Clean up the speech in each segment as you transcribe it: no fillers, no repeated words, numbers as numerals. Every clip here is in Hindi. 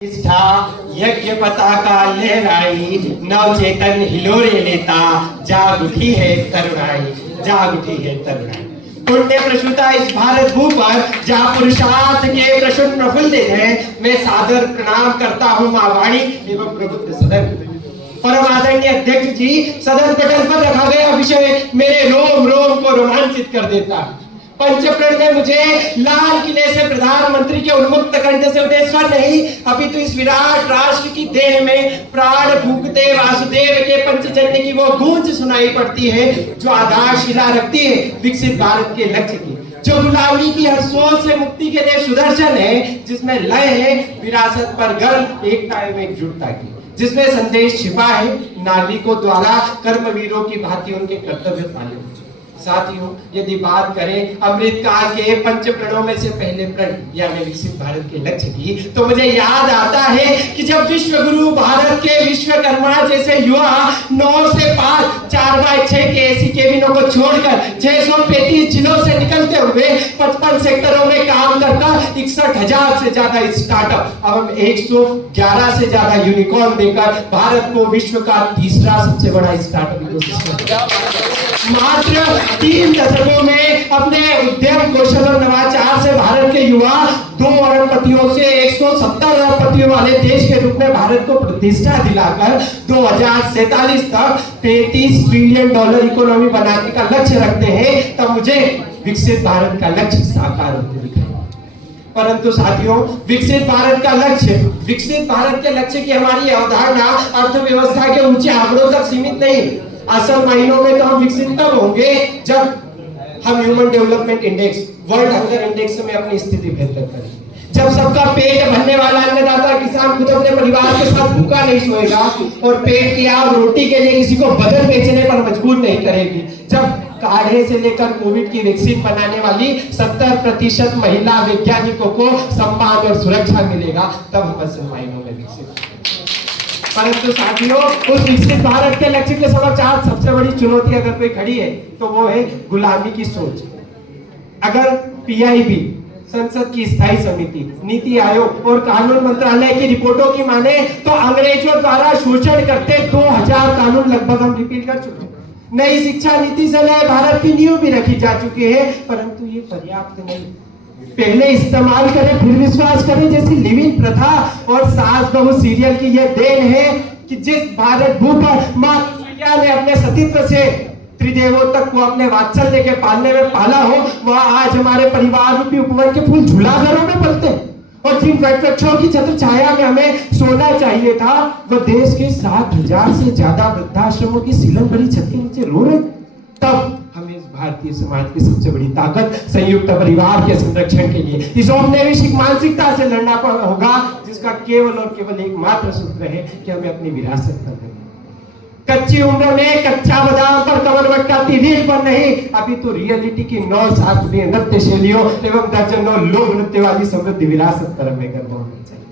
निष्ठा यज्ञ पताका लहराई, नव चेतन हिलोरे लेता, जाग उठी है तरुणाई, जाग उठी है तरुणाई। पुण्य प्रसूता इस भारत भू पर जहाँ पुरुषार्थ के प्रसून प्रफुल्लित है, मैं सादर प्रणाम करता हूँ माँ वाणी एवं प्रबुद्ध सदन। परम आदरणीय अध्यक्ष जी, सदन पटल पर रखा गया विषय मेरे रोम रोम को रोमांचित कर देता है। पंचप्रण में मुझे लाल किले से प्रधानमंत्री के उन्मुक्त कंठ से उठे स्वर नहीं, अभी तो इस विराट राष्ट्र की देह में प्राण फूंकते वासुदेव के पंचजन्य की वो गूंज सुनाई पड़ती है, जो आधारशिला रखती है विकसित भारत के लक्ष्य की, जो गुलामी की हर सोच से मुक्ति के लिए सुदर्शन है, जिसमें लय है विरासत पर गर्व, एकता एवं एकजुटता की, जिसमें संदेश छिपा है नागरिकों द्वारा कर्मवीरों की भांति उनके कर्तव्य पालन। साथियों, यदि बात करें अमृत काल के पंच प्रणों में से पहले प्रण यानी विकसित भारत के लक्ष्य की, तो मुझे याद आता है कि जब विश्व गुरु भारत के विश्वकर्मा जैसे युवा 9 से 5 4x6 के एसी केबिनों को छोड़कर 635 जिलों से निकलते हुए 55 सेक्टरों में काम करता 61,000 से ज्यादा स्टार्टअप, अब हम 111 से ज्यादा यूनिकॉर्न देकर भारत को विश्व का तीसरा सबसे बड़ा स्टार्टअप इकोसिस्टम मात्र 3 दशकों में अपने उद्यम कौशल और नवाचार से भारत के युवा 2 अरबपतियों से 170 अरबपतियों वाले देश के रूप में भारत को प्रतिष्ठा दिलाकर 2047 तक $33 ट्रिलियन इकोनॉमी बनाने का लक्ष्य रखते हैं, तब मुझे विकसित भारत का लक्ष्य साकार होते दिखाई। परंतु साथियों, विकसित भारत के लक्ष्य की हमारी अवधारणा अर्थव्यवस्था के ऊंचे आंकड़ों तक सीमित नहीं। असल मायनों में तो हम विकसित तब होंगे जब हम human development index, world hunger index में अपनी स्थिति बेहतर करें, जब सबका पेट भरने वाला अन्नदाता किसान खुद अपने परिवार के साथ भूखा नहीं सोएगा और पेट की आग रोटी के लिए किसी को बदल बेचने पर मजबूर नहीं करेगी, जब काढ़े से लेकर कोविड की वैक्सीन बनाने वाली 70% महिला वैज्ञानिकों को सम्मान और सुरक्षा मिलेगा, तब हम असल मायनों में विकसित। परंतु साथियों, उस विकसित भारत के लक्ष्य के समक्ष आज सबसे बड़ी चुनौती अगर कोई खड़ी है तो वो है गुलामी की सोच। अगर पीआईबी, संसद की स्थायी समिति, नीति आयोग और कानून मंत्रालय की रिपोर्टों की माने तो अंग्रेजों द्वारा शोषण करते 2000 कानून लगभग हम रिपील कर चुके हैं। नई शिक्षा नीति से नए भारत की नींव भी रखी जा चुकी है, परंतु ये पर्याप्त नहीं। पहले इस्तेमाल करें फिर विश्वास करें जैसी लिविंग प्रथा और सास बहू सीरियल की यह देन है कि जिस भारत भू पर मां मैया ने अपने सतीत्व से त्रिदेवों तक को अपने वात्सल्य के पालने में पाला हो, वह आज हमारे परिवार रूपी उपवन के फूल झूलाघरों में पलते हैं, और जिन वृक्षों की छत्र छाया में हमें सोना चाहिए था, वह देश के 7,000 से ज्यादा वृद्धाश्रमों की सीलन भरी छत के नीचे रो रहे। तब हमें इस भारतीय समाज की सबसे बड़ी ताकत संयुक्त परिवार के संरक्षण के लिए इस औपनिवेशिक मानसिकता से लड़ना होगा, जिसका केवल और केवल एकमात्र सूत्र है कि हमें अपनी विरासत पर करना। कच्ची उम्र में कच्चा बादाम पर कमरबट्टा तिरील पर नहीं, अभी तो रियलिटी की 9 शास्त्रीय नृत्य शैलियों एवं दर्जनों लोक नृत्य वाली समृद्ध विरासत पर हमें गर्व होना चाहिए।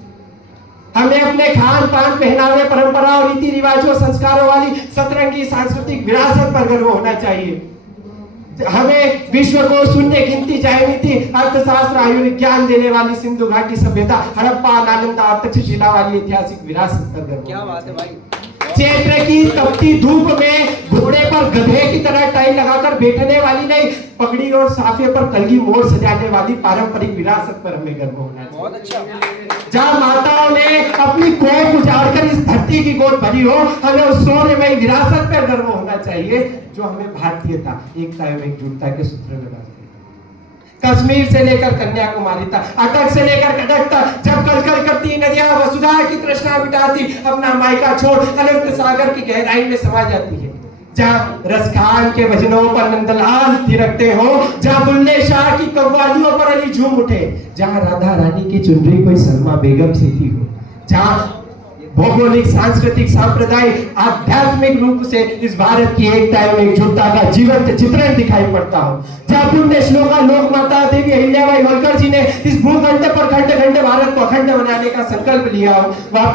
हमें अपने खान पान, पहनावे, परंपरा और रीति रिवाजों, संस्कारों वाली सतरंगी सांस्कृतिक विरासत पर गर्व होना चाहिए। हमें विश्व को शून्य गिनती, ज्यामिति, अर्थशास्त्र, आयुर्विज्ञान देने वाली सिंधु घाटी सभ्यता, हड़प्पा, नालंदा और तक्षशिला वाली ऐतिहासिक विरासत पर गर्व। क्या बात है भाई। चैत्र की तपती धूप में घोड़े पर गधे की तरह टाई लगाकर बैठने वाली नहीं, पगड़ी और साफे पर कलगी मोर सजाने वाली पारंपरिक विरासत पर हमें गर्व होना चाहिए। बहुत अच्छा। जहाँ माताओं ने अपनी कोख उजाड़कर इस धरती की गोद भरी हो, हमें उस शौर्यमयी विरासत पर गर्व होना चाहिए जो हमें भारतीयता, एकता एवं एकजुटता के सूत्र में बांधती है। कश्मीर से लेकर कन्याकुमारी तक, अटक से लेकर कटक तक, जब कलकल करती नदियां वसुधा की तृष्णा मिटाती, अपना मायका छोड़ अनंत सागर की गहराई में समा जाती है। जहाँ रसखान के भजनों पर नंदलाल थिरकते हो, जहाँ बुल्ले शाह की कव्वालियों पर अली झूम उठे, जहाँ राधा रानी की चुनरी कोई सलमा बेगम से थी हो, जहाँ भौगोलिक, सांस्कृतिक, सांप्रदायिक, आध्यात्मिक रूप से इस भारत की एकता एवं एकजुटता का जीवंत चित्रण दिखाई पड़ता हो, जहाँ पुण्य श्लोका लोक माता देवी अहिल्याबाई होलकर जी ने इस भूखंड पर खंड खंड भारत को अखंड बनाने का संकल्प लिया हो, वह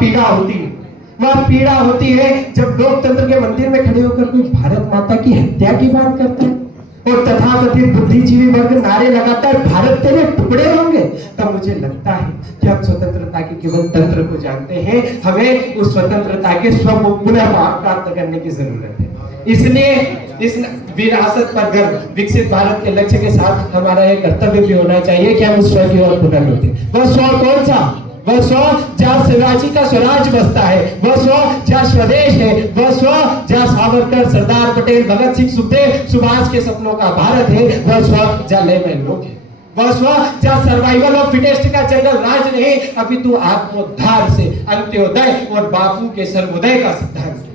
पीड़ा होती है जब लोकतंत्र के मंदिर में खड़े होकर कोई भारत माता की हत्या की बात करता है, और तथाकथित बुद्धिजीवी वर्ग नारे लगातार भारत तेरे टुकड़े होंगे, तब मुझे लगता है कि हम स्वतंत्रता के केवल तंत्र को जानते हैं। हमें उस स्वतंत्रता के पुनः प्राप्त करने की जरूरत है। इसलिए इस विरासत पर गर्व, विकसित भारत के लक्ष्य के साथ हमारा एक कर्तव्य भी होना चाहिए कि हम उस स्व की ओर पुनः लौटे। वह स्व कौन सा? वह स्व जहाँ शिवाजी का स्वराज बसता है, वह स्व जहाँ स्वदेश है, वह स्व जहाँ सावरकर, सरदार पटेल, भगत सिंह, सुखदेव, सुभाष के सपनों का भारत है, वह स्व जहाँ लय में लोग है, वह स्व जहाँ सर्वाइवल ऑफ फिटेस्ट का जंगल राज नहीं, अपितु आत्मोद्धार से अंत्योदय और बापू के सर्वोदय का सिद्धांत है।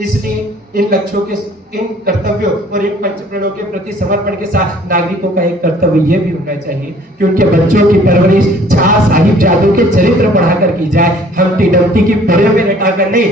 इसलिए इन लक्ष्यों के, इन कर्तव्यों और इन पंचप्रणों के प्रति समर्पण के साथ नागरिकों का एक कर्तव्य यह भी होना चाहिए कि उनके बच्चों की परवरिश शाह साहिब जादू के चरित्र पढ़ाकर की जाए, हम्टी डम्टी की पढ़े में रटाकर नहीं,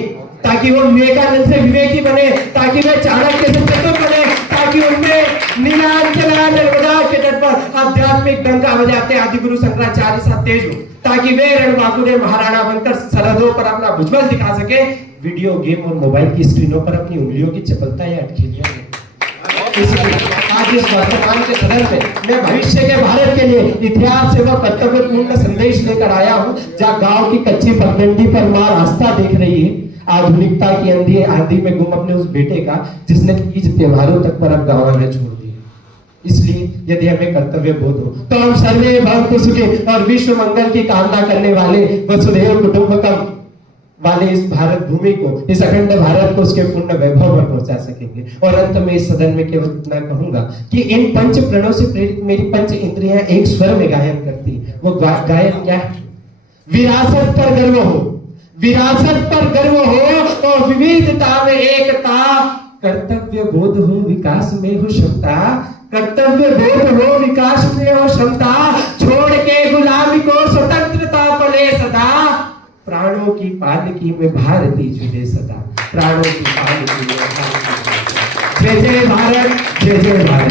ताकि वो विवेकानंद से विवेकी बने, ताकि वे चाणक्य से चतुर बने, ताकि उनमें नीलांचला नर्मदा के तट पर आध्यात्मिक डंका बजाते आदिगुरु शंकराचार्य सा तेज हो, ताकि वे रणबांकुरे महाराणा बनकर सरहदों पर अपना भुजबल दिखा सके, वीडियो गेम और मोबाइल की स्क्रीनों पर अपनी उंगलियों की चपलता या अटखेलियां नहीं। इसलिए आज इस वर्तमान के सदन में मैं भविष्य के भारत के लिए इतिहास से वह कर्तव्यपूर्ण संदेश लेकर आया हूँ, जहाँ गांव की कच्ची पगडंडी पर मां रास्ता देख रही है आधुनिकता की आंधी में गुम अपने उस बेटे का, जिसने तीज त्योहारों तक पर अब गाँव आना छोड़ दिया। इसलिए यदि हमें कर्तव्य बोध हो तो हम सर्वे भवन्तु सुखिनः और विश्व मंगल की कामना करने वाले वसुधैव कुटुंबकम वाले इस भारत भूमि को, इस अखंड भारत को उसके पूर्ण वैभव पर पहुंचा सकेंगे। और अंत में इस सदन में केवल इतना कहूंगा कि इन पंच प्रणों से प्रेरित मेरी पंच इंद्रियां एक स्वर में गायन करती है। वो गायन क्या है? विरासत पर गर्व हो, विरासत पर गर्व हो और विविधता में एकता, कर्तव्य बोध हो, विकास में हो क्षमता, कर्तव्य बोध हो, विकास में हो क्षमता, छोड़ के गुलामी को स्वतंत्रता पले सदा, प्राणों की पालकी में भारती झूले सदा, प्राणों की पालकी में भारती। जय जय भारत, जय जय भारत।